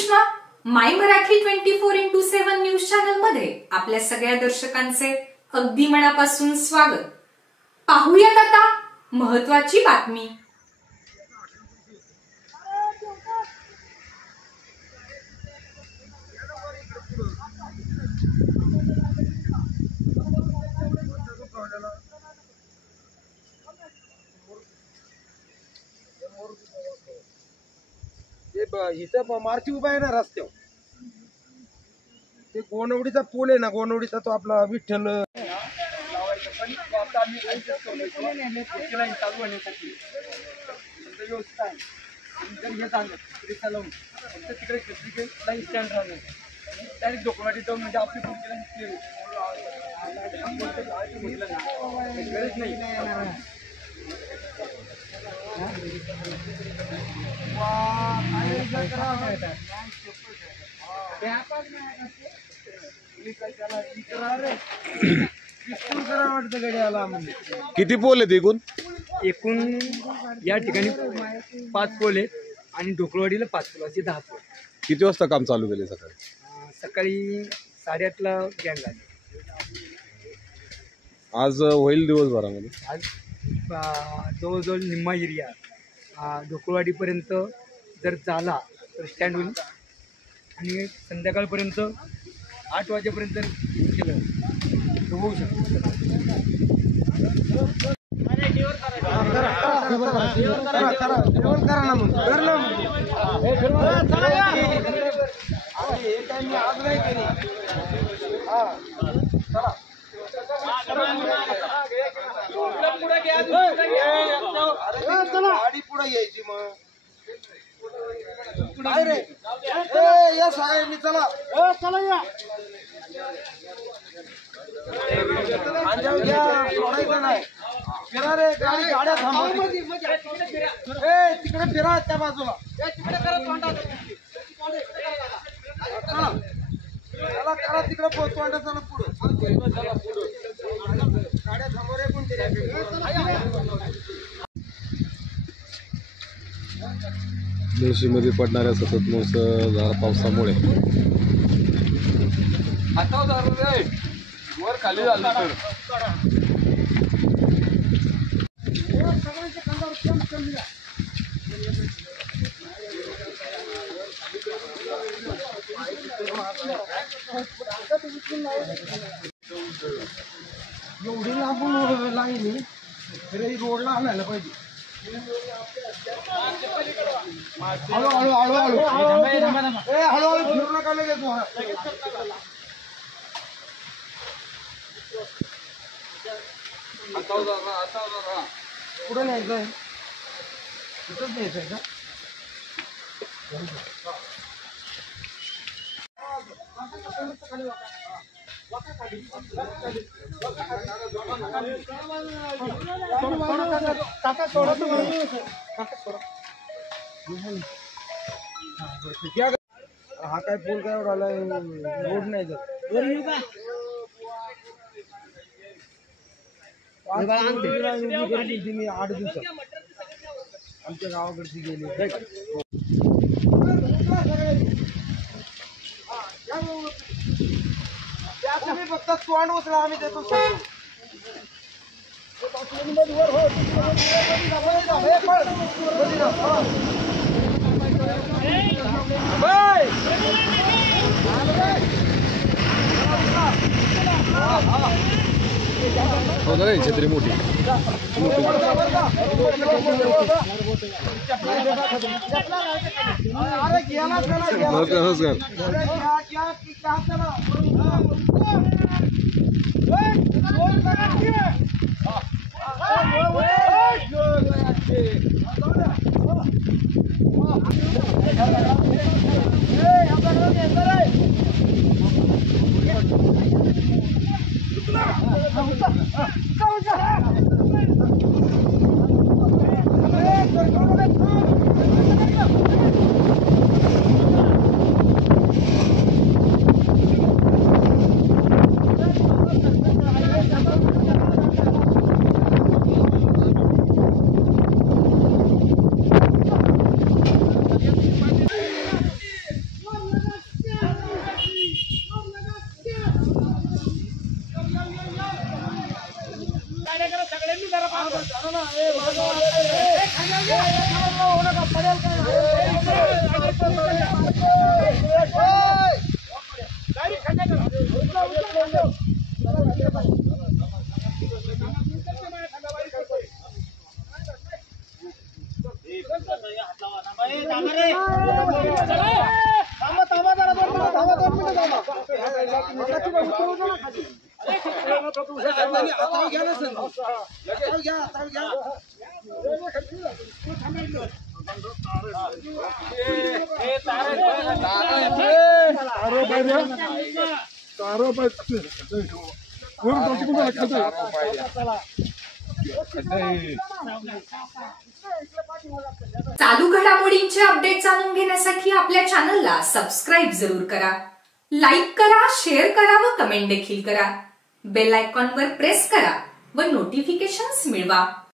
सुषमा, माय Marathi 24x7 news channel मध्ये आपल्या सगळ्या दर्शकांचे अगदी मनापासून स्वागत। पाहूयात आता महत्त्वाची बातमी। इथं मार्ची उभा आहे ना रस्त्यावर, ते गोनवडीचा पूल आहे ना, गोनवडीचा तो आपला विठ्ठल डॉक्युमेंट म्हणजे आपली गरज नाही। किती पोल आहेत एकूण या ठिकाणी 5 पोल आहेत आणि ढोकळवाडीला 5 पोल असे 10 पोल। किती वाजता काम चालू केले? सकाळी 8:30ला गॅंग आली। आज होईल दिवसभरामध्ये? आज जवळजवळ निम्मा एरिया ढोकळवाडीपर्यंत जर झाला तर स्टँड होईल आणि संध्याकाळपर्यंत 8 वाजेपर्यंत जर केलं तर होऊ शकतं। गाडी पुढे यायची मग काय रे? या साहेब चला चला या सोडायचं नाही। फिरा रे गाडी, गाड्या थांबव तिकडे फिरा त्या बाजूला चला करा तिकडे पोहोचवांडा चला पुढे गाड्या थांबव रे कोणतरी। मुळशीमध्ये पडणाऱ्या सतत मुसळधार पावसामुळे वर खाली झालं तर एवढी लांबून लागली तरी रोडला आणायला पाहिजे। हळूहळू हळूहळू हळूहळू फिरू नका लगेच पुढे न्यायचंय, तिथंच न्यायचंय का? काका सोडा तुम्ही, काका सोडा। हा काय पूल काय एवढा रोड नाही जात। 8 दिवसात आमच्या गावाकडची गेली तुम्ही फक्त तोंड उचला, आम्ही देतो। छत्री मोठी थांबा जरा 2 मिनिटं थांबा 2 मिनिटं थांबा. हातावर घ्या ना सर. हातावर घ्या. चालू घडामोडींचे अपडेट जाणून घेण्यासाठी आपल्या चॅनलला सबस्क्राईब जरूर करा, लाईक करा, शेअर करा व कमेंट देखील करा. बेल आयकॉनवर प्रेस करा व नोटिफिकेशन्स मिळवा.